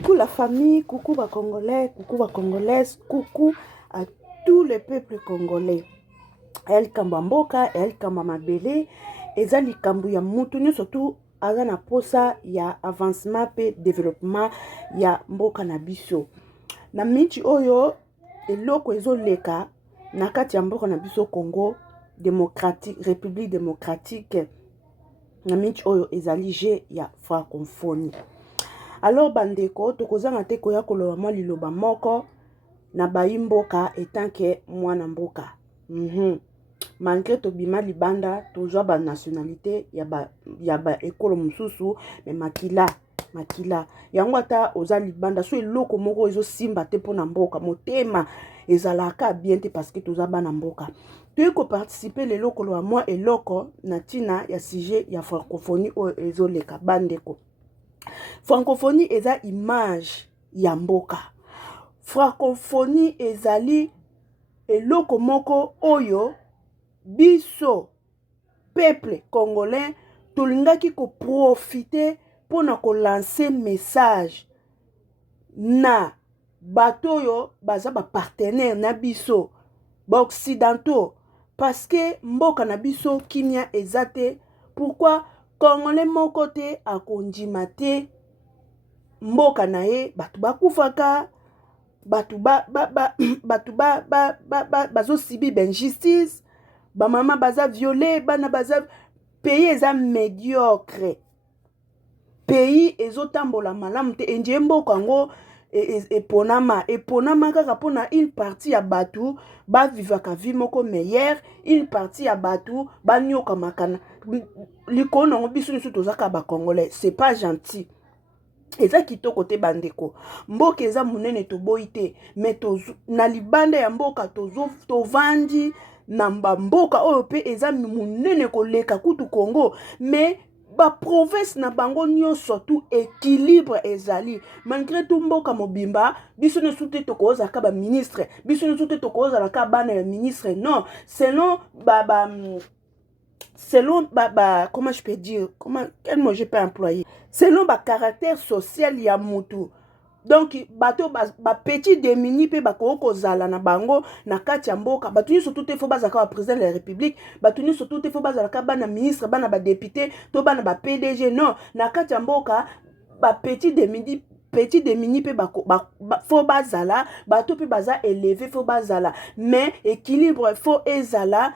Coucou la famille, coucou les Congolais, coucou les Congolaises, coucou à tous les peuples congolais. El Kambamboka, El Kambamabele, ezali kambu ya mutu surtout azana posa ya avancement pe développement ya mboka na biso. Na michi oyo eloko ezoleka na kati ya mboka na biso Congo démocratique, République démocratique. Na michi oyo ezali je ya francophonie. Alors bandeko tokozanga te koya koloba mwa liloba moko na bayi mboka etanke mwana mboka. Malgré tobima libanda tozwa ba nationalité ya ba ekolo mususu me makila yango ata oza libanda so eloko moko ezo simba te pona mboka motema ezalaka bien te parce que toza bana mboka. Tu ko participer le lokolo wa mwa eloko na tina ya sujet ya francophonie o ezoleka bandeko. Francophonie eza image ya mboka. Francophonie ezali eloko moko oyo biso peuple congolais tolingaki ko profiter pona ko lancer message na bato oyo baza ba partenaire na biso ba occidentaux parce que mboka na biso kimia ezate. Pourquoi Congolais moko te akondima te mboka na ye batu bakufaka batu bazo sibi injustice ba mama baza violé bana baza pays eza médiocre pays ezotambola malamu te enje mboka ngo eponama kaka pona une partie ya batu ba vivaka vie moko meilleure, une partie ya batu ba nyoka makana likono ngo biso nso tozaka ba congolais. C'est pas gentil. Eza kitoko te bandeko. Mboka eza munene toboyi te mais na libanda ya mboka tovandi na mboka oyo pe eza munene koleka kutu Congo mais ba province na bango nyonso tout équilibre ezali. Malgré tout mboka mobimba biso ne soute tokoza ka ba ministre, biso ne soute tokoza la ka bana ya ministre. Non, selon comment je peux dire, quel mot je peux employer, selon caractère social ya mutu. Donc bato ba petit démuni pe bakoko zala na bango na kati ya mboka bato ni surtout te fo bazaka ba président de la république, bato ni surtout te fo bazaka bana ministre, bana ba député, to bana ba PDG. Non, na kati ya mboka ba petit démuni pe fo bazala bato pe baza élevé fo bazala mais équilibre fo ezala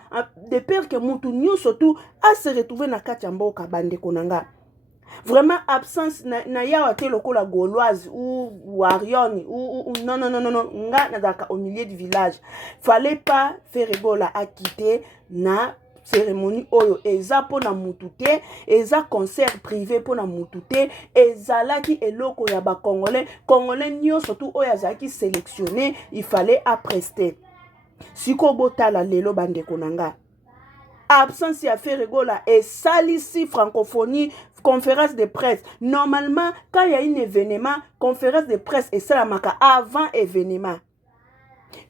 de peur que mutu nyo surtout a se retrouver na kati ya mboka bandeko nanga. Vraiment absence na yawa te lokola gauloise ou warioni ou non nga nazaka au milieu du village. Fallait pas faire ebola à quitter na cérémonie oyo eza pona mutu te, eza concert privé pona mutu te, ezalaki eloko ya ba congolais nyo surtout oyo azalaki sélectionné, il fallait prester. Siko botala lelo bandeko nanga. Absence ya faire rigola et salisi francophonie conférence de presse. Normalement quand il y a un événement, conférence de presse et salamaka avant événement.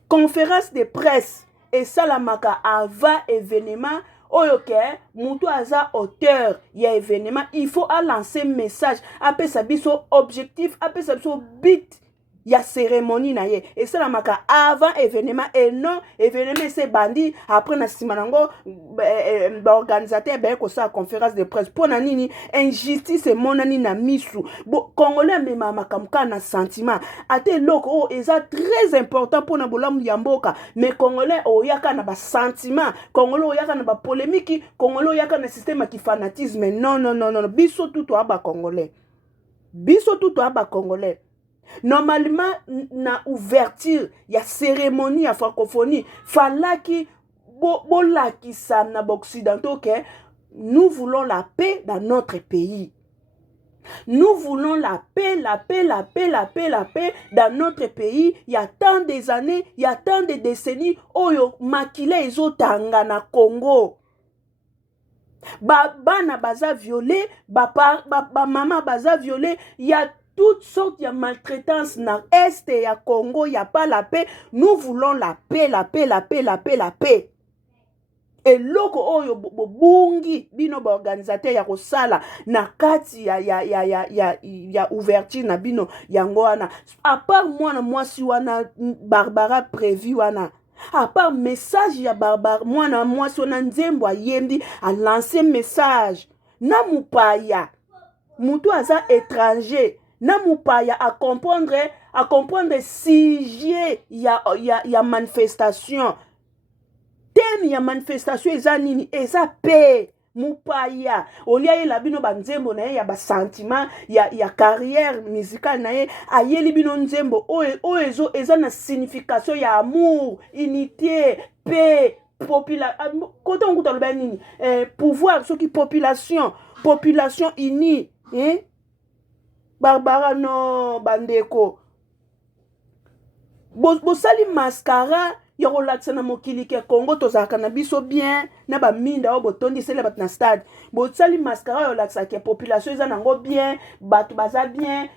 Conférence de presse et salamaka avant événement. Oyoke mutu aza auteur ya événement, il faut lancer message, apé sabiso objectif, apé sabiso but ya cérémonie na ye et ça la maka avant événement et non événement c'est bandi après na simanango organisateur ko sa conférence de presse pona nini injustice monani na misu bo congolais mema makamka na sentiment ate loko eza très important pona bolamu ya mboka mais congolais oyaka na ba sentiment, congolais oyaka na ba polémique, congolais oyaka na système qui fanatisme. Non biso tout aba congolais, biso tout aba congolais. Normalement na ouverture ya cérémonie ya francophonie falaki bolakisa na occidentaux que nous voulons la paix dans notre pays. Nous voulons la paix dans notre pays. Il y a tant des années, il y a tant de décennies oyo makile ezotanga na Congo. Bana baza violé, mama baza violé, il y a toutes sortes de maltraitance na est ya Congo, il n'y a pas la paix. Nous voulons la paix. eloko oyo bobungi bino baorganisateur ya kosala na kati ya ouverture na bino yango wana à part mwana mwasi wana Barbara Prévu wana à part message ya Barbara mwana mwasi wana Nzembo ayembi a lancer message na mupaya mutu aza étranger na mupaya à comprendre sujet ya manifestation thème ya manifestation eza nini eza paix mupaya olia ye la bino banzembo na ye ya basentiment ya carrière musicale na ye ayeli bino nzembo oyo eza na signification ya amour unité paix kote onguta loba nini pouvoir soki population unie Barbara no bandeko bosali mascara ya kolakisa na mokili ke Congo tozalaka na biso bien na baminda oyo botondiseli bato na stade bosali mascara ya kolakisa ke population eza nango bien bato baza bien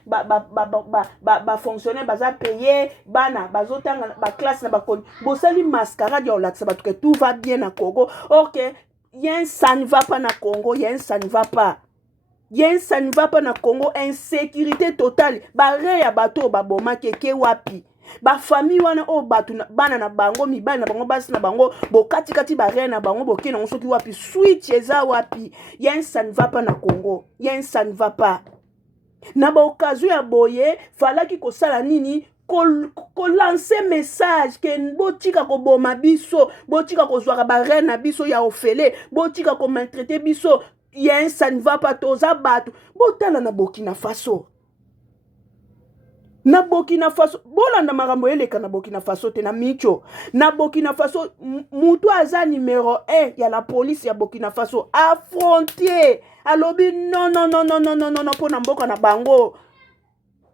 bafonctionnaire baza paye bana bazotanga baklasse na bakoni bosali mascara ya kolakisa bato ke tout va bien na Congo ok yen ça ne va pas na Congo yen ça ne va pas yen ça ne va pas na Congo insécurité totale bare ya bato baboma keke wapi ba famille wana o batu bana na bango mibali na bango basi na bango bokati bare na bango bokena soki wapi switch eza wapi yen ça ne va pas na Congo yen ça ne va pas na ba occasion ya boye falaki kosala nini ko lancer message ke botika ko boma biso botika ko zwaka bare na biso ya ofele botika ko maltraiter biso yen ça ne va pas toza batu botala na Burkina Faso na Burkina Faso bolanda makambo eleka na Burkina Faso te na micho na Burkina Faso mutu aza numéro 1 ya la police ya Burkina Faso a frontier alobi non pona mboka na bango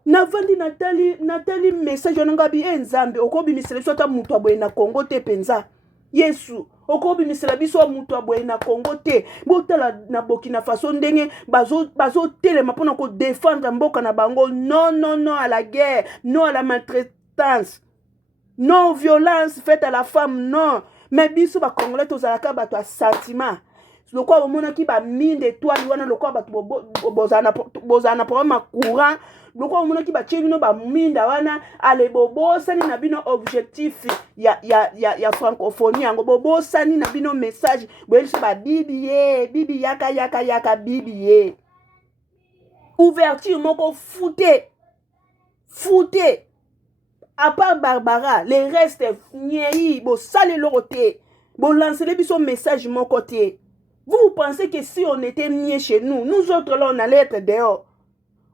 na vandi natali message onanga bi nzambe okobi misele sota mutu aboye na Congo te penza Yesu okobi misela biso mutu aboye na Congo te botala na Burkina Faso ndenge bazo telema pona ko défendre mboka na bango non à la guerre non à la maltraitance non aux violences faites à la femme non mais biso ba congolais tozalaka bato a sentiment lokwa bomonaki ba mine d'étoile wana lokwa bato bozana problème courant lokwa bomonaki ba chebino ba minda wana ale bobosani na bino objectif ya francophonie yango bobosani na bino message boyelisi ba bibi yaka bibi ye ouverture moko foute à part Barbara les restes nyei bosale lorote bolancele biso message moko te. Vous pensez que si on était mieux chez nous, nous autres là on allait être dehors?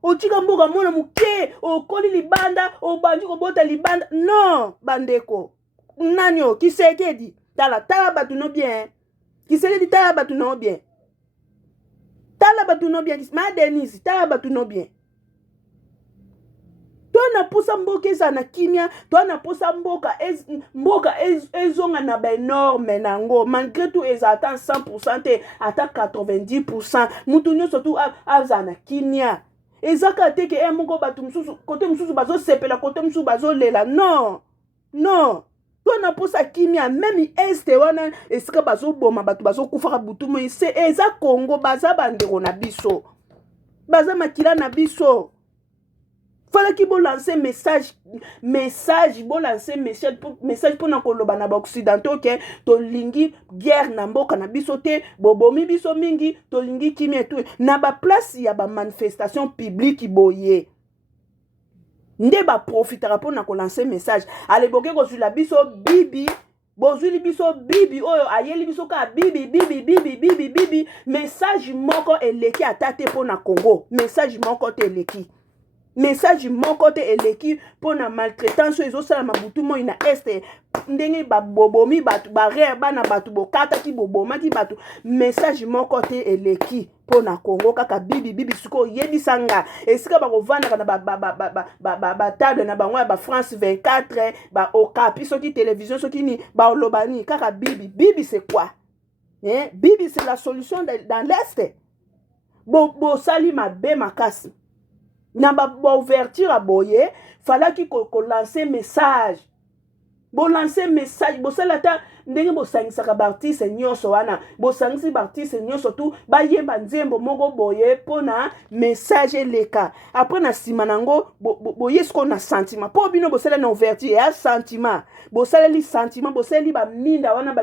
Otika mboka mona muke, okoli libanda, obandi kobota libanda. Non, bandeko. Nanyo, qui sait qui dit? Tala batu no bien. Qui sait dit tala batu no bien? Tala batu no bien. Ma Denise, tala batu no bien. Toi na posa mboka eza na kimia, toi na posa mboka ezonga na ba énorme nango, malgré tout eza ata 100% te, ata 90%, mutu nyonso tu aza na kimia. Ezaka te ke moko batu mususu, kote mususu bazo sepela, kote mususu bazo lela, non. Toi na posa kimia, même este wana, esika bazo boma, batu bazo kufaka butu mo, eza Congo, baza bandeko na biso. Baza makila na biso. Fallait qu'il lancer message pour na koloba na ba occidentaux ke to lingi guerre na mboka na biso te bobomi biso mingi to lingi kimia tout na ba place ya ba manifestation publique boye nde ba profitera pour na ko lancer message ale boke ko la biso bibi bozuli biso bibi oyo ayeli biso ka bibi message moko eleki atate pour na Congo message moko te eleki message mon côté eleki pour na maltraitance ezosala mabutu moi na este ndenge babobomi batu bare bana batu bokata ki boboma ki batu message mon côté eleki pour na Congo kaka bibi suko yebisanga esika bakovanda na ba table na bango ba France 24 ba Okapi soki télévision soki ni ba olobani kaka bibi c'est quoi bibi c'est la solution dans l'est bo sali mabe makasi na ba ouverture à boye fallait qu'il lancer message bon lancer message bon ça là ndenge bosangisaka baartiste nyonso wana bosangisi baartiste nyonso tu bayemba nzembo moko boye mpona message eleka après na nsima nango boye siko na sentiment mpo bino bosala na ouverture ya sentiment bosaleli sentiment bosaleli baminda wana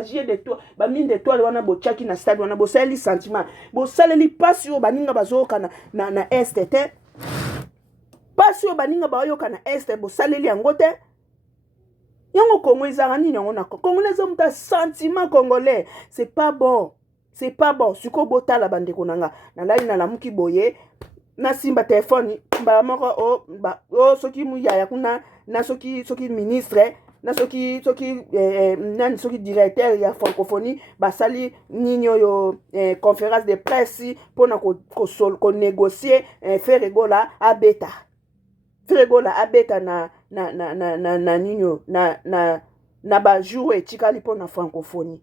baminda étoile wana botiaki na stade wana bosaleli sentiment bosaleli mpasi oyo baninga bazoyoka na este te mpasi oyo baninga bayoka na este bosaleli yango te yango Congo ezaka nini yango na Congo eza muta sentiment congolais c'est pas bon siko botala bandeko nanga nalali na lamuki boye na simba telefone mbala moko soki muyaya kuna na soki ministre na soki directeur ya francophonie basali nini oyo conférence de presse mpona konégocier Ferregola abeta na nini na bajour etikali mpona francophonie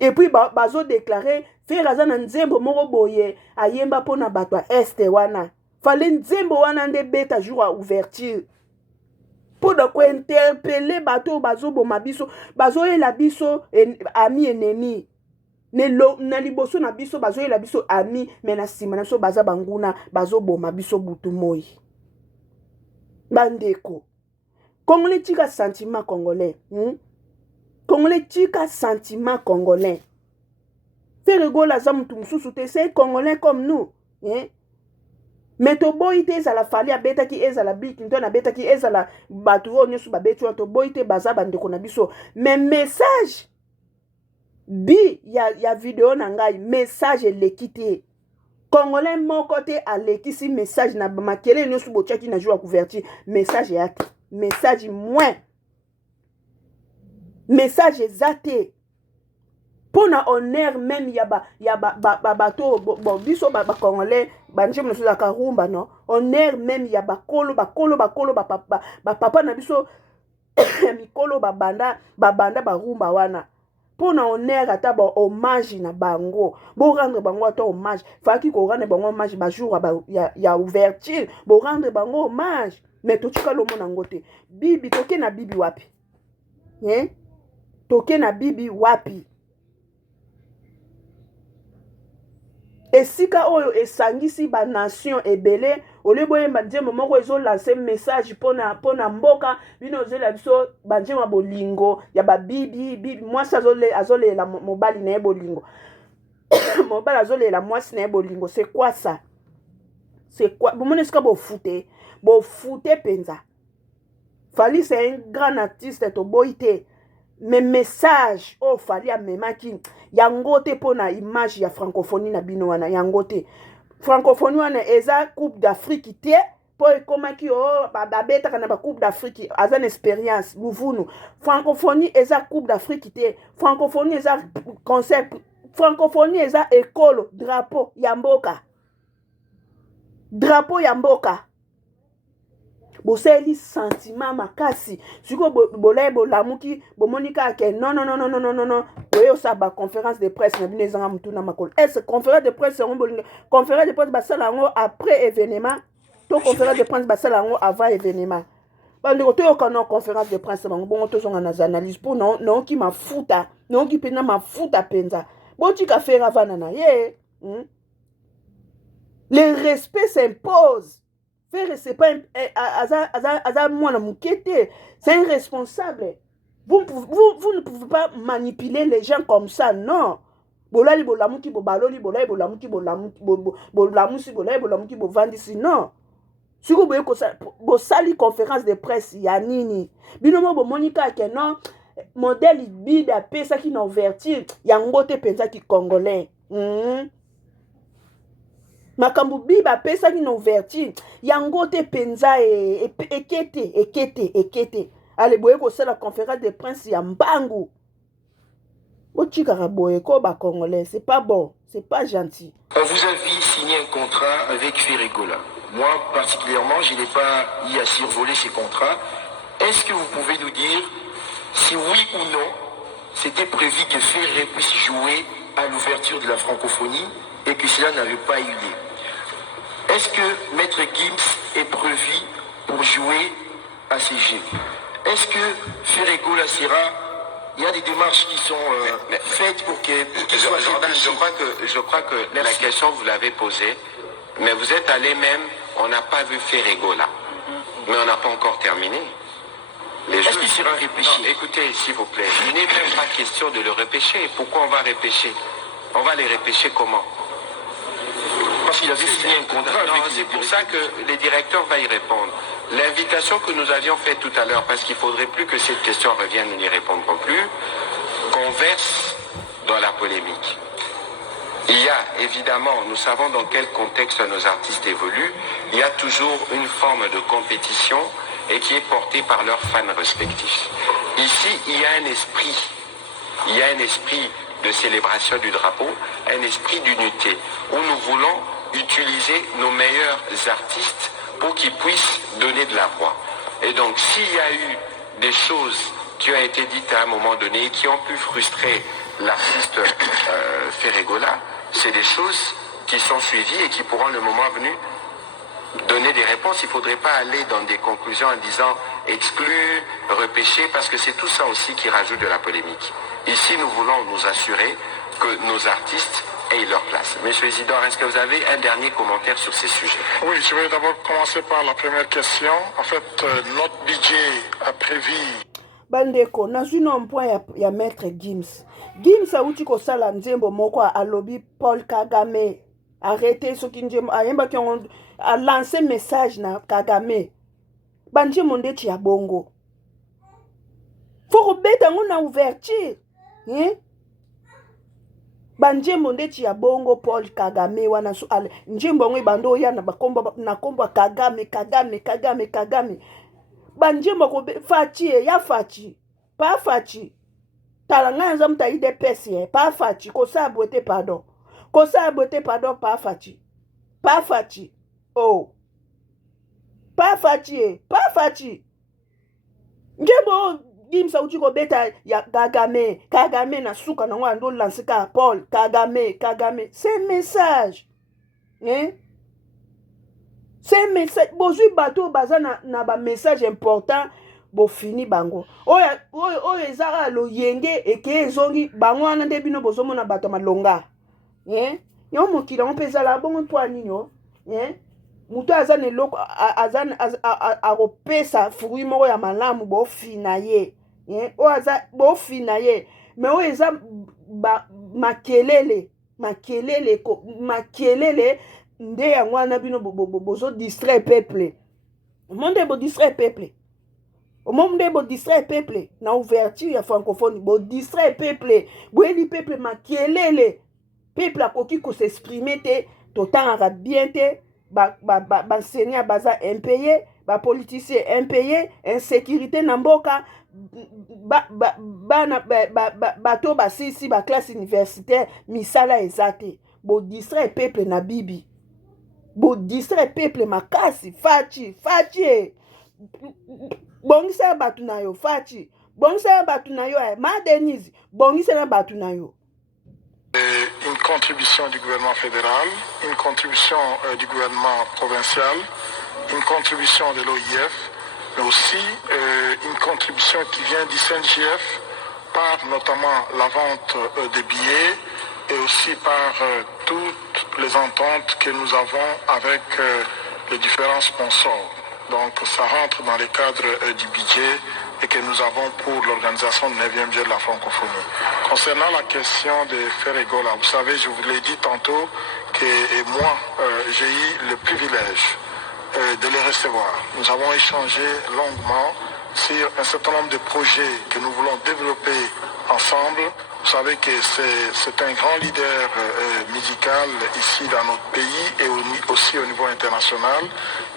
et puis bazo déclarer faire aza na nzembo moko boye ayemba mpona bato ya este wana fale nzembo wana nde beta jour ya ouverture mpona kointerpele bato bazoboma biso bazoyela biso ami ennemi na liboso na biso bazoyela biso ami me na nsima na biso baza banguna bazoboma biso butu moi bandeko congolais tika sentiment congolais congolais tika sentiment congolais Ferregola aza mutu mususu te c'est congolais comme nous mais toboyi te ezala fali abetaki ezala Bill Clinton abetaki ezala bato oyo nyonso babeti wana toboyi te baza bandeko na biso mais message bi ya video na ngai message eleki te congolais moko te alekisi message na makele nyonso botiaki na jour ya couverture message ya te message moins message eza te mpona honneur même ya bato biso bacongolais banje mosusu ezalaka rumba no honneur même ya bakolo bapapa na biso ya mikolo babanda barumba wana mpona honneur ata bahommage na bango borendre bango ata hommage faki korendre bango hommage bajour ya ouverture borendre bango hommage mais totika lomo nango te bibi toke na bibi wapi toke na bibi wapi esika oyo esangisi banation ebele ole boyemba nzembo moko ezolanse message mpona mboka bino ozolela biso banzema bolingo ya babibi mwasi azolela mobali na ye bolingo mobali azolela mwasi na ye bolingo c'est quoi ça c'est quoi bomona esika bofute penza Fali c'est un grand artiste toboyi te mais message fali amemaki yango te mpona image ya francophonie na bino wana yango te francophonie wana eza coupe d'Afrique te po ekomaki babetaka na coupe d'Afrique aza na expérience luvunu francophonie eza coupe d'Afrique te francophonie eza concert francophonie eza ekolo drapeau ya mboka boseli sentiment makasi siko bolaye bolamuki bomonika ke non oyo osaba conférence de presse na bino ezanga mutu na makolo est conférence de presse yango bolinga conférence de presse basala yango après événement to conférence de presse basala yango avant événement bandeko toyoka na conférence de presse bango bongo tozonga na analyse mpo naoki mafuta naoki mpena mafuta mpenza botika fera vana na ye le respect s'impose. C'est pas c'est irresponsable. Vous ne pouvez pas manipuler les gens comme ça, non. Bolali bolamuki bobaloli bolali bolamuki bolamusi bolali bolamuki bovandisi non. Si vous voyez que sali conférence de presse ya nini. Binomo bomonika ke non modèle bide a pesa qui na ouverture yango te penza ki congolais. Makambu biba pesa ki na ouverture yango te penza ekete ale boye ko la conférence de presse ya mbangu bochika boye ko ba congolais c'est pas bon, c'est pas gentil. Vous avez signé un contrat avec Ferregola. Moi particulièrement, je n'ai pas eu à survoler ces contrats. Est-ce que vous pouvez nous dire si oui ou non c'était prévu que Ferre puisse jouer à l'ouverture de la francophonie et que cela n'avait pas eu lieu? Est-ce que Maître Gims est prévu pour jouer à ces Jeux? Est-ce que Ferregola sera il y a des démarches qui sont faites pour qu'il soit Jordan, je crois que la question vous l'avez posée, mais vous êtes allé même, on n'a pas vu Ferrego là, mais on n'a pas encore terminé. Est-ce qu'il sera repêché? Non, écoutez, s'il vous plaît, il n'est même pas question de le repêcher. Pourquoi on va repêcher? On va les repêcher comment? Parce qu'il avait signé un contrat. Non, c'est pour ça que les directeurs vont y répondre. L'invitation que nous avions faite tout à l'heure, parce qu'il ne faudrait plus que cette question revienne, nous n'y répondrons plus, qu'on verse dans la polémique. Il y a évidemment, nous savons dans quel contexte nos artistes évoluent, il y a toujours une forme de compétition et qui est portée par leurs fans respectifs. Ici, il y a un esprit. Il y a un esprit de célébration du drapeau, un esprit d'unité, où nous voulons utiliser nos meilleurs artistes pour qu'ils puissent donner de la voix. Et donc, s'il y a eu des choses qui ont été dites à un moment donné, qui ont pu frustrer l'artiste Ferregola, c'est des choses qui sont suivies et qui pourront, le moment venu, donner des réponses. Il ne faudrait pas aller dans des conclusions en disant exclure, repêcher, parce que c'est tout ça aussi qui rajoute de la polémique. Ici, nous voulons nous assurer que nos artistes aient leur place. Monsieur Isidore, est-ce que vous avez un dernier commentaire sur ces sujets? Oui, je vais d'abord commencer par la première question. En fait, notre budget a prévu... Bandeko, nazwi na point ya maître Gims. Gims auti kosala nzembo moko alobi Paul Kagame. Arrêtez ce qui nzembo ayemba ki a lancé message na Kagame. Banjembo ndeti ya bongo. Faut rebeta na ouverture. Hein? Banjembo ndeti ya bongo Paul Kagame wana su ale. Njembo ngwe bando ya na bakomba na komba Kagame. Banjembo ko fachi ya fachi. Pa fachi. Talanga nzam ta ide pesi pa fachi ko sa bote pardon. Ko sa bote pardon pa fachi. Pa fachi. Oh. Pa fachi. Njembo Gims auti ko beta ya Kagame na suka na wando lansika Paul Kagame. C'est un message. Hein? C'est un message. Bozui bateau baza na ba message important bo fini bango. Oya ezara lo yenge eke ezongi bango wana nde bino bozomo na bato malonga. Hein? Yo mokila on pesa la bongo to aninyo. Hein? Muto azane loko azane aropesa fruit moko ya malamu bo fina ye. Hein? O aza bo fina ye. Mais o eza makelele nde yango wana bino bozo distrait peuple. Monde bo distrait peuple. Monde bo distrait peuple na ouverture ya francophonie bo distrait peuple. Boeli peuple makelele. Peuple akoki ko s'exprimer te totanga bien te ba enseignant baza impayé, ba politicien impayé, insécurité na mboka bato basisi ba classe universitaire misala ezate. Bo distrait peuple na bibi. Bo distrait peuple makasi fachi. Bongisa batu na yo fachi. Bongisa batu na yo ma Denise. Bongisa na batu na yo. Une contribution du gouvernement fédéral, une contribution du gouvernement provincial, une contribution de l'OIF, mais aussi une contribution qui vient du CNJF par notamment la vente des billets et aussi par toutes les ententes que nous avons avec les différents sponsors. Donc ça rentre dans les cadres du budget et que nous avons pour l'organisation du 9e Jeu de la francophonie. Concernant la question de Ferregola, vous savez, je vous l'ai dit tantôt que moi, j'ai eu le privilège de les recevoir. Nous avons échangé longuement sur un certain nombre de projets que nous voulons développer ensemble. Vous savez que c'est un grand leader musical ici dans notre pays et aussi au niveau international.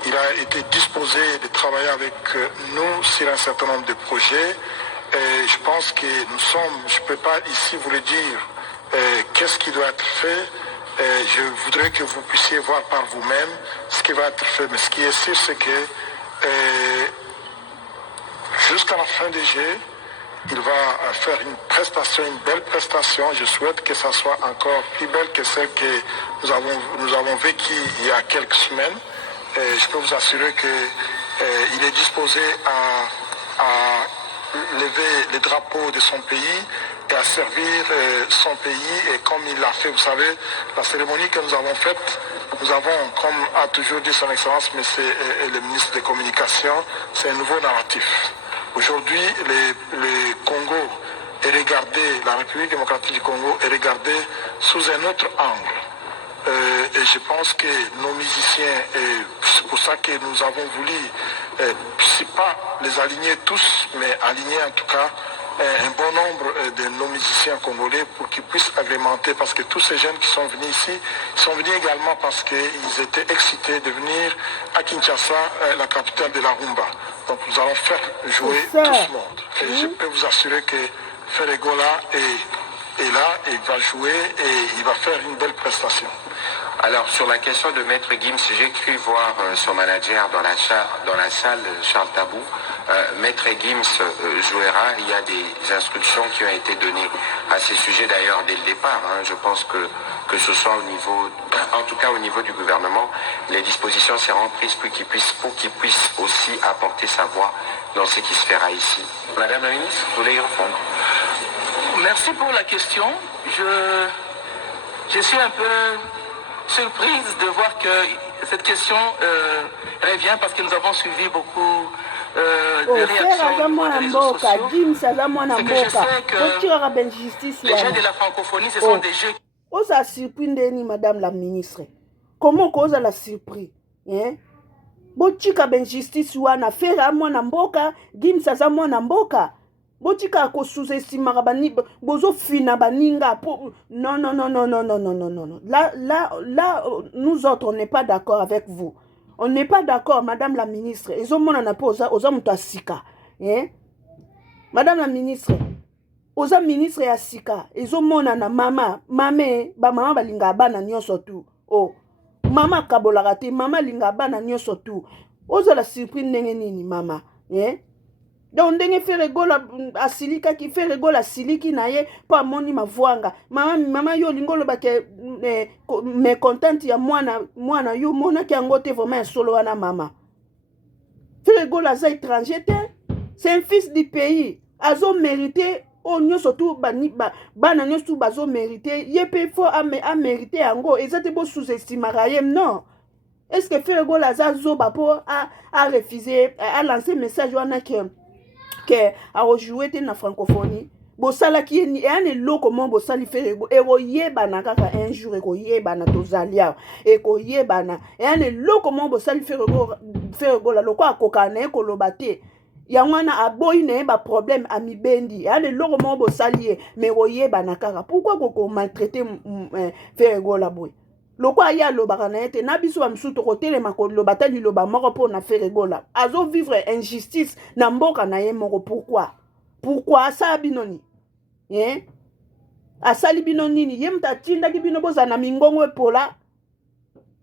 Il a été disposé de travailler avec nous sur un certain nombre de projets. Et je pense que nous sommes, je ne peux pas ici vous le dire, qu'est-ce qui doit être fait. Je voudrais que vous puissiez voir par vous-même ce qui va être fait. Mais ce qui est sûr, c'est que jusqu'à la fin des Jeux, il va faire une prestation, une belle prestation. Je souhaite que ça soit encore plus belle que celle que nous avons vécue il y a quelques semaines. Je peux vous assurer qu'il est disposé à lever les drapeaux de son pays et à servir son pays. Et comme il l'a fait, vous savez, la cérémonie que nous avons faite, nous avons, comme a toujours dit son Excellence, le ministre des Communications, c'est un nouveau narratif. Aujourd'hui, le Congo est regardé, la République démocratique du Congo est regardée sous un autre angle. Et je pense que nos musiciens, c'est pour ça que nous avons voulu, c'est pas les aligner tous, mais aligner en tout cas un bon nombre de nos musiciens congolais pour qu'ils puissent agrémenter, parce que tous ces jeunes qui sont venus ici, sont venus également parce qu'ils étaient excités de venir à Kinshasa, la capitale de la rumba. Donc nous allons faire jouer tout ce monde. Et je peux vous assurer que Ferregola est là, et il va jouer et il va faire une belle prestation. Alors, sur la question de Maître Gims, j'ai cru voir son manager dans la salle, Charles Tabou. Maître Gims jouera. Il y a des instructions qui ont été données à ces sujets d'ailleurs dès le départ. Je pense que ce soit au niveau, en tout cas au niveau du gouvernement, les dispositions seront prises pour qu'il puisse aussi apporter sa voix dans ce qui se fera ici. Madame la ministre, vous voulez y répondre? Merci pour la question. Je suis un peu surprise de voir que cette question revient parce que nous avons suivi beaucoup de réactions sur les réseaux sociaux. C'est que je sais que les jeux de la francophonie, ce sont des jeux... Osa surpris ndeni, madame la ministre. Comment cause la surpris? Botika ben justice wana fera mwana mboka, Gims aza mwana mboka. Botika ko sous-estimera bani bozo fina baninga non. Là nous autres on n'est pas d'accord avec vous. On n'est pas d'accord, madame la ministre. Ezo mona na poza oza mutu asika. Madame la ministre, oza ministre ya sika. Ezo mona na mama balinga bana nyonso tu. Oh. Mama kabolaka te, mama linga bana nyonso tu. Oza la surprise ndenge nini mama? Donc ndenge Ferregola asilika ki Ferregola siliki na ye pa moni mavwanga. Mama yo lingolo bake mécontente ya mwana yo mona ki yango te vraiment solo wana mama. Ferregola za étranger te. C'est un fils du pays. Azo mérité o nyonso tu bana nyonso tu bazo mérité. Ye pe fo a mérité yango. Ezate bo sous-estimera ye non. Est-ce que Ferregola za zoba po a refusé a lancé message wana que a rejoué na francophonie? Bosala ki ni ane loko mon bosali Ferregola ero yebana kaka un jour eko yebana tozalia eko yebana ane loko mon bosali Ferregola loko akokana eko lobate yangwana aboyi na ba problème ami bendi ane loko mon bosali mais ero yebana kaka pourquoi koko maltraiter Ferregola boy loko aya lobaka na ete na biso ba msuto kotelema ko lobata liloba moko po na Ferregola azo vivre injustice na mboka na ye moko. Pourquoi asa binoni asali bino nini ye mta tinda ki bino boza na mingongo epola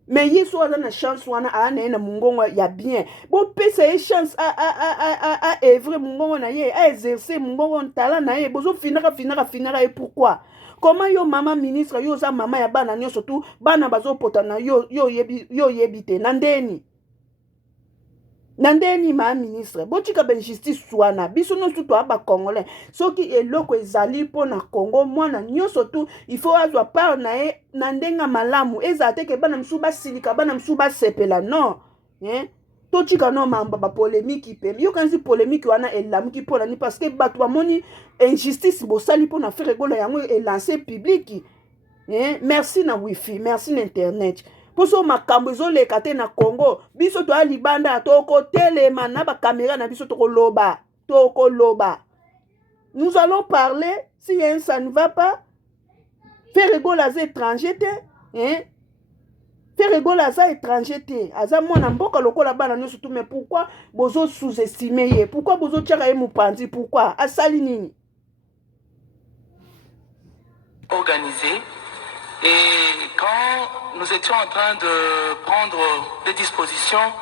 mais yeso aza na chance wana ana na mungongo ya bien bo pesa ye chance a œuvre mungongo na ye a exercer mungongo ntala na ye bozo finaka et pourquoi? Comment yo mama ministre yo za mama ya bana nyo surtout bana bazo potana yo yebite nandeni ma ministre botika ben justice swana biso no surtout aba congolais soki eloko ezali po na Congo mwana nyo surtout il faut azwa part na e nandenga malamu ezate ke bana msuba silika bana msuba sepela non totika no mamba ba polémique pe yo kanzi polémique wana elamuki pona ni parce que batu bamoni injustice bosali po na Ferregola yango e lancer public. Merci na wifi, merci na internet. Poso makambo ezoleka te na Congo biso to alibanda toko telema na ba caméra na biso toko loba. Nous allons parler si ça ne va pas. Ferregola za étranger te Ferregola za étranger te aza mwana mboka lokola bana nyo surtout mais pourquoi bozo sous-estimer ye? Pourquoi bozo tchaka ye mupanzi? Pourquoi asali nini? Organisé. Et quand nous étions en train de prendre des dispositions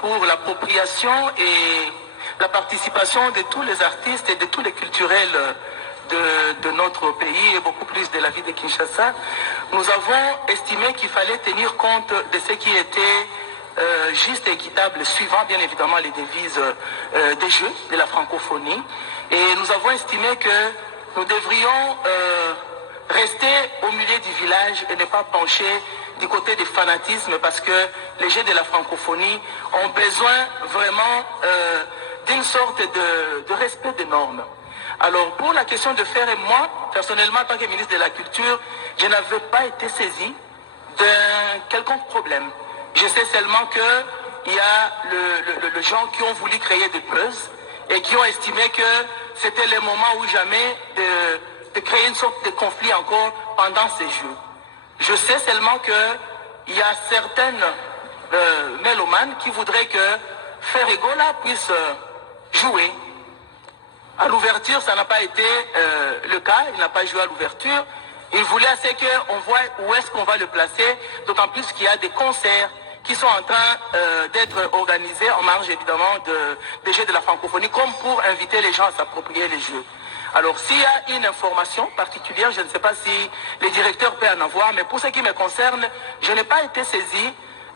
pour l'appropriation et la participation de tous les artistes et de tous les culturels de notre pays et beaucoup plus de la ville de Kinshasa, nous avons estimé qu'il fallait tenir compte de ce qui était juste et équitable, suivant bien évidemment les devises des Jeux de la francophonie. Et nous avons estimé que nous devrions rester au milieu du village et ne pas pencher du côté du fanatisme, parce que les Jeux de la francophonie ont besoin vraiment d'une sorte de respect des normes. Alors pour la question de faire, et moi, personnellement, en tant que ministre de la Culture, je n'avais pas été saisi d'un quelconque problème. Je sais seulement qu'il y a les gens qui ont voulu créer des buzz et qui ont estimé que c'était le moment ou jamais de créer une sorte de conflit encore pendant ces Jeux. Je sais seulement qu'il y a certaines mélomanes qui voudraient que Ferregola puisse jouer. À l'ouverture, ça n'a pas été le cas, il n'a pas joué à l'ouverture. Il voulait assez qu'on voit où est-ce qu'on va le placer, d'autant plus qu'il y a des concerts qui sont en train d'être organisés en marge évidemment des Jeux de la francophonie, comme pour inviter les gens à s'approprier les Jeux. Alors s'il y a une information particulière, je ne sais pas si les directeurs peuvent en avoir, mais pour ce qui me concerne, je n'ai pas été saisi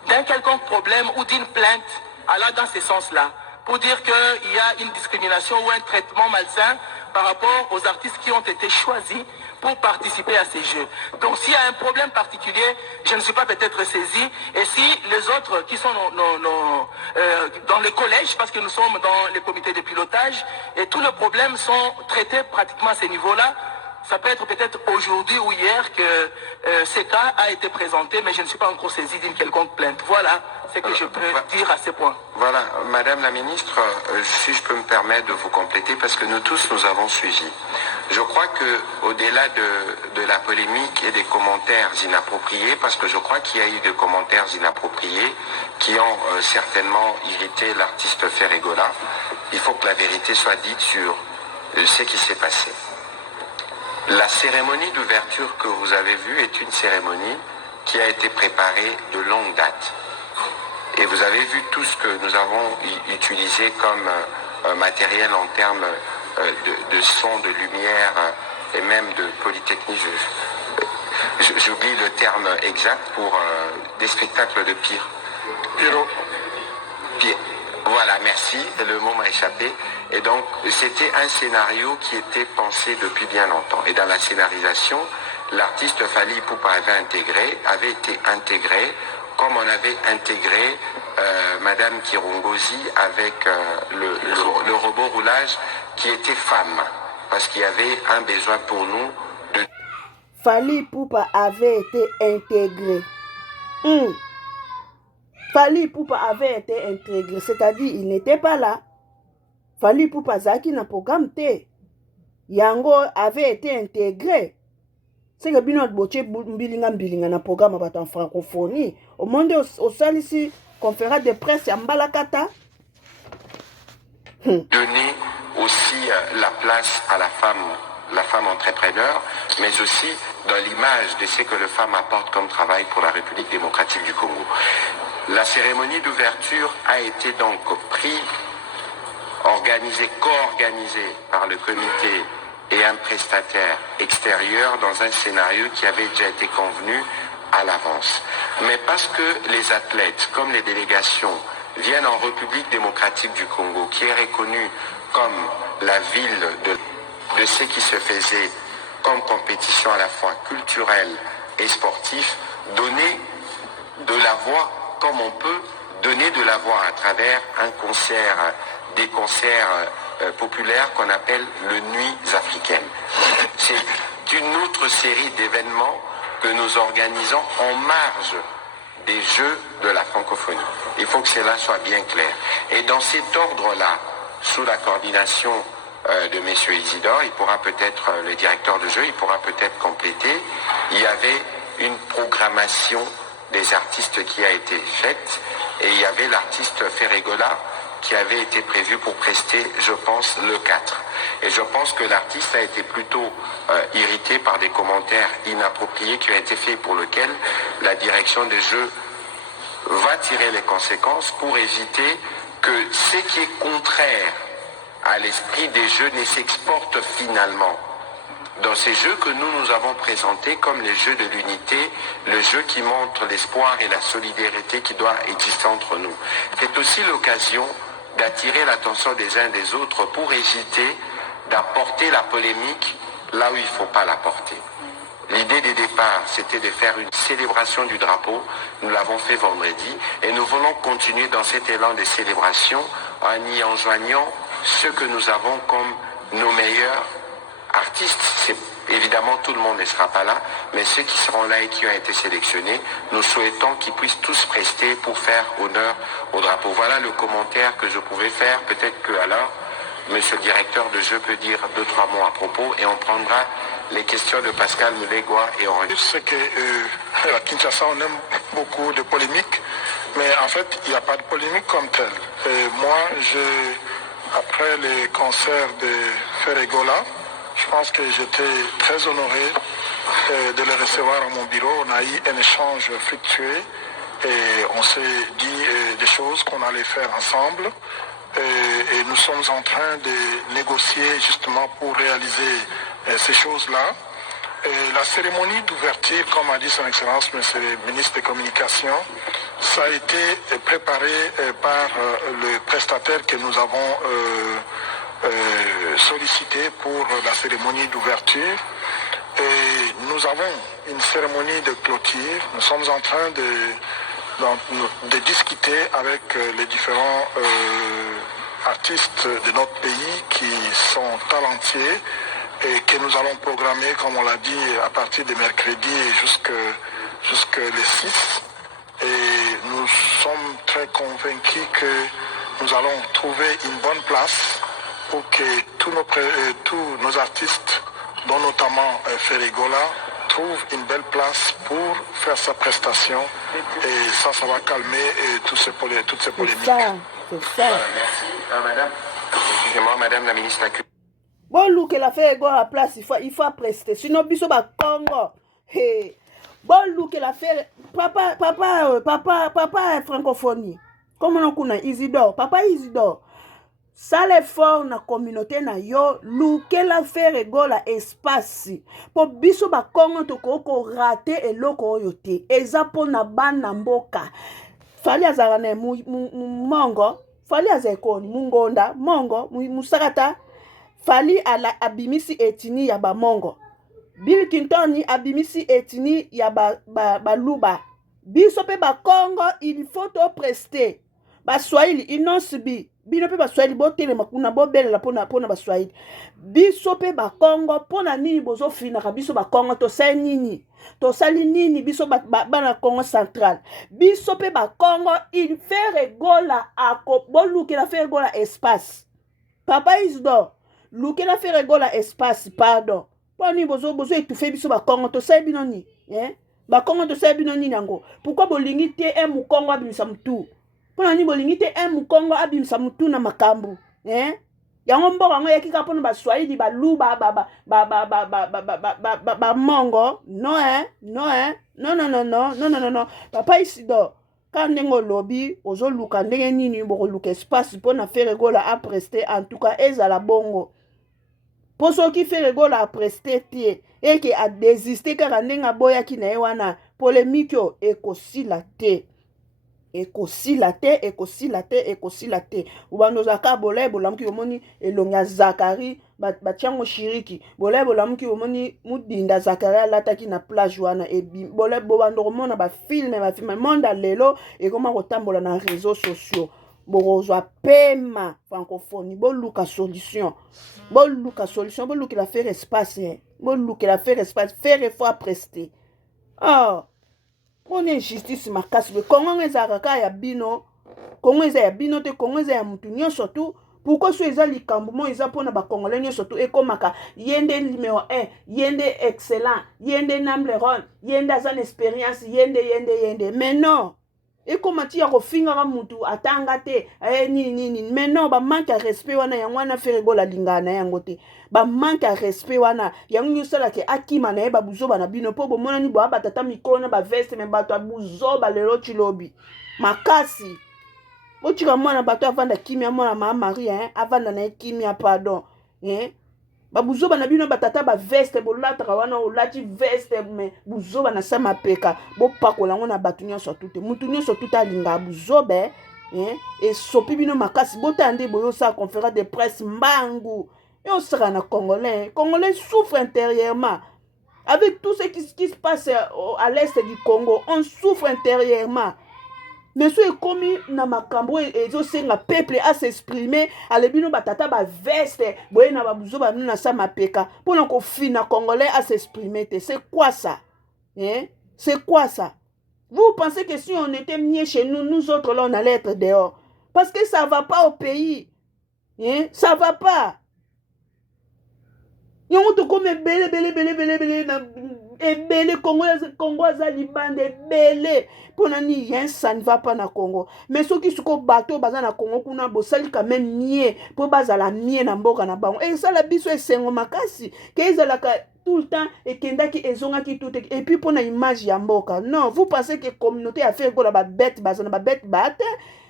d'un quelconque problème ou d'une plainte allant dans ce sens-là, pour dire qu'il y a une discrimination ou un traitement malsain par rapport aux artistes qui ont été choisis pour participer à ces Jeux. Donc s'il y a un problème particulier, je ne suis pas peut-être saisi. Et si les autres qui sont dans les collèges, parce que nous sommes dans les comités de pilotage, et tous les problèmes sont traités pratiquement à ces niveaux-là, ça peut être peut-être aujourd'hui ou hier que ce cas a été présenté, mais je ne suis pas encore saisi d'une quelconque plainte. Voilà ce que je peux dire à ce point. Voilà, Madame la Ministre, si je peux me permettre de vous compléter, parce que nous tous, nous avons suivi. Je crois qu'au-delà de la polémique et des commentaires inappropriés, parce que je crois qu'il y a eu des commentaires inappropriés qui ont certainement irrité l'artiste Ferregola, il faut que la vérité soit dite sur ce qui s'est passé. La cérémonie d'ouverture que vous avez vue est une cérémonie qui a été préparée de longue date. Et vous avez vu tout ce que nous avons utilisé comme matériel en termes de son, de lumière et même de polytechnie. J'oublie le terme exact pour des spectacles de pire. Voilà, merci, le mot m'a échappé. Et donc, c'était un scénario qui était pensé depuis bien longtemps. Et dans la scénarisation, l'artiste Fally Ipupa avait été intégré, comme on avait intégré Madame Kirongozi avec le robot roulage qui était femme. Parce qu'il y avait un besoin pour nous de... Fally Ipupa avait été intégré. Fally Ipupa avait été intégré, c'est-à-dire il n'était pas là. Fally Ipupa zaki na programme T. Yango avait été intégré. C'est que bino boche mbilinga na programme en francophonie. Au monde au sol ici conférence de presse en balakata. Donner aussi la place à la femme entrepreneur, mais aussi dans l'image de ce que les femmes apportent comme travail pour la République démocratique du Congo. La cérémonie d'ouverture a été donc co-organisée par le comité et un prestataire extérieur dans un scénario qui avait déjà été convenu à l'avance. Mais parce que les athlètes, comme les délégations, viennent en République démocratique du Congo, qui est reconnue comme la ville de ce qui se faisait comme compétition à la fois culturelle et sportive, donner de la voix comme on peut donner de la voix à travers des concerts populaires qu'on appelle le Nuits africaines. C'est une autre série d'événements que nous organisons en marge des Jeux de la francophonie. Il faut que cela soit bien clair. Et dans cet ordre-là, sous la coordination de M. Isidore, il pourra peut-être, le directeur de jeu, il pourra peut-être compléter, il y avait une programmation des artistes qui a été faite, et il y avait l'artiste Ferregola qui avait été prévu pour prester, je pense, le 4. Et je pense que l'artiste a été plutôt irrité par des commentaires inappropriés qui ont été faits, pour lesquels la direction des jeux va tirer les conséquences pour éviter que ce qui est contraire à l'esprit des jeux ne s'exporte finalement dans ces jeux que nous avons présentés comme les jeux de l'unité, le jeu qui montre l'espoir et la solidarité qui doit exister entre nous. C'est aussi l'occasion d'attirer l'attention des uns des autres pour éviter d'apporter la polémique là où il ne faut pas l'apporter. L'idée des départs, c'était de faire une célébration du drapeau. Nous l'avons fait vendredi et nous voulons continuer dans cet élan de célébration en y enjoignant ceux que nous avons comme nos meilleurs artistes. Évidemment, tout le monde ne sera pas là, mais ceux qui seront là et qui ont été sélectionnés, nous souhaitons qu'ils puissent tous prester pour faire honneur au drapeau. Voilà le commentaire que je pouvais faire. Peut-être que alors, monsieur le directeur de jeu peut dire 2-3 mots à propos et on prendra les questions de Pascal Moulegua et on... C'est que à Kinshasa, on aime beaucoup de polémiques, mais en fait, il n'y a pas de polémique comme telle. Et moi, après les concerts de Ferregola, je pense que j'étais très honoré de les recevoir à mon bureau. On a eu un échange fructueux et on s'est dit des choses qu'on allait faire ensemble. Et nous sommes en train de négocier justement pour réaliser ces choses-là. La cérémonie d'ouverture, comme a dit son Excellence, Monsieur le ministre des Communications, ça a été préparé par le prestataire que nous avons sollicité pour la cérémonie d'ouverture. Et nous avons une cérémonie de clôture. Nous sommes en train de discuter avec les différents artistes de notre pays qui sont talentueux et que nous allons programmer, comme on l'a dit, à partir de mercredi jusque le 6. Et nous sommes très convaincus que nous allons trouver une bonne place pour que tous nos artistes, dont notamment Ferregola, trouvent une belle place pour faire sa prestation. Et ça va calmer toutes ces polémiques. C'est ça. Voilà, merci. Madame, excusez-moi, Madame la ministre de la Culture. Bon, look, elle a fait égale à la place, il faut prester. Sinon, biso ba Congo. Hey. Bon, look, elle a fait. Papa francophonie. Comment on connaît Isidore? Papa Isidore. Ça l'effort na communauté na yo, look, elle a fait égale à espace. Pour biso ba Congo, toko raté et loko yote. Eza po na ban na mboka. Fali azarane mongo. Fali azekoni mungonda. Mongo. Musakata. Fali abimisi etini ya ba mongo. Bill Clinton abimisi etini ya ba luba. Biso pe ba Congo, il faut to prester. Ba Swahili inonsibi. Bino pe ba Swahili botele makuna bobela pona ba Swahili. Biso pe ba Congo pona nini bozo fina ka biso ba Congo to sai nini. To sali nini biso na Congo central. Biso pe ba Congo, il fait regola a boluke la fait regola espace. Papa Isidore luke la fait regola espace, pardon. Poni bozo étouffer biso ba Congo to sai bino ni, ba Congo to sai bino ni nango. Pourquoi bolingi te un mukongo abimisa mutu? Pona ni bolingi te un mukongo abimisa mutu na makambu, yango mboka ngo yakika pona ba Swahili ba luba ba mongo. Non. Papa Isidore, quand nengo lobby ozo luka ndenge nini boko luka espace pona faire gola a prester, en tout cas ezala bongo. Pour ceux qui fait regola à prester tie et qui a désisté car ndenga boya ki na wana polémique ekosila te. Ubando zaka bolay bolamki omoni elonga Zakari batiango shiriki bolay bolamki omoni mudinda Zakari alataki na plage wana e bolay bobando komona ba film monde lelo e koma kotambola na réseaux sociaux. Borozwa pema francophonie boluka solution boluka la faire espace faire effort prester. On est justice makasi le Congo ezaka ya bino te Congo ya mutu nyo surtout pourquoi so eza likambo eza pona ba congolais nyo surtout ekomaka yende numéro 1 yende excellent yende number 1 yende azan expérience yende mais non ekomati ya kofinga mutu atanga te nini mais non ba manque à respect wana yango wana Ferregola lingana yango te ba manque à respect wana yango nyosala ke akima na eba buzoba na bino po bomona ni bo abatata mikolo na ba veste me bato abuzoba lelo chilobi makasi bochika mwana bato avanda kimia mwana mama Marie avanda na kimia pardon Babuzoba na bino batata ba veste bolata wana olati veste mais buzoba na sama peka bo pakola ngona batunya so tout mutu nyonso tout alinga buzobe et sopi bino makasi botande boyo sa conférence de presse mbangu et on sera na congolais souffre intérieurement avec tout ce qui se passe à l'est du Congo. On souffre intérieurement. Mais ce comme na makambo et senga peuple à s'exprimer à lebino batata ba veste boye na babuzo ba na sa mapeka pour ko fina congolais à s'exprimer. C'est quoi ça? C'est quoi ça? Vous pensez que si on était mieux chez nous, nous autres là on allait être dehors? Parce que ça va pas au pays. Ça va pas. Yongo to comme belé Congo za libande belé ponani yen ça ne va pas na Congo mais ceux qui suko bateau baza na Congo kuna bosali quand même mieux pour bazala mieux na mboka na bango et ça la biso esengo makasi ke ezala tout le temps et kendaki ezonga ki tout et puis pour na image ya mboka. Non, vous pensez que communauté a fait ko ba bête bazana ba bête bate,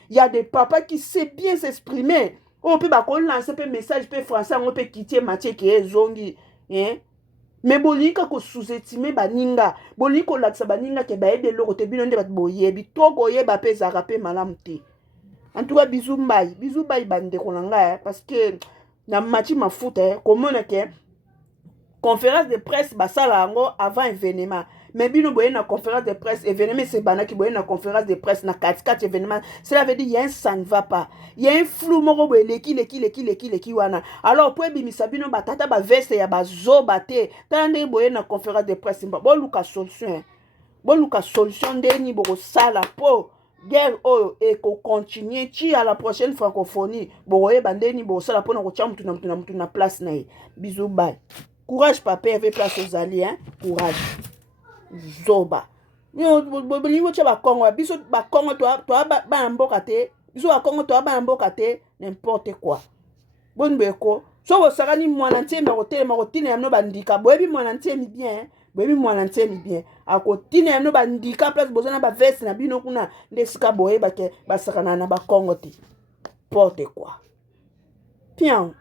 il y a des papas qui sait bien s'exprimer. On peut pas lancer un message peu français, on peut quitter Mathieu qui est zongi. Mais bolika ko sous-estimer baninga, bolika laksa baninga ke ba aider l'autre bino nde bat boyebi, to koyeba pe za rapé malamte. En tout cas bisous bye bande konanga parce que na mati mafuta comment que conférence de presse basala ngo avant événement. Mais bino boye na conférence de presse événement c'est banaki boye na conférence de presse na 4 événements. Cela veut dire ça ne va pas. Il y a un flou moko boye leki wana. Alors pour bimisa bino batata ba veste ya bazo bate. Tande boye na conférence de presse bo luka solution. Bo luka solution ndeni boko sala po guerre oyo et ko continuer ti à la prochaine francophonie. Boye bandeni bo sala po na ko tia mutu na place na. Bisous bye. Courage papa avec place aux alliés courage. Zoba. Yo bolingo cha ba Congo biso ba Congo to ba mboka te. Biso ba Congo to ba mboka te n'importe quoi. Bon beko. So bo saka ni mwana ntiema hotel marotine yamno bandika. Boyebi mwana ntiemi bien. Boyebi mwana ntiemi bien. Akotine yamno bandika place bozana ba veste na bino kuna ndesika boyeba ke basaka na ba Congo te. N'importe quoi. Tiens.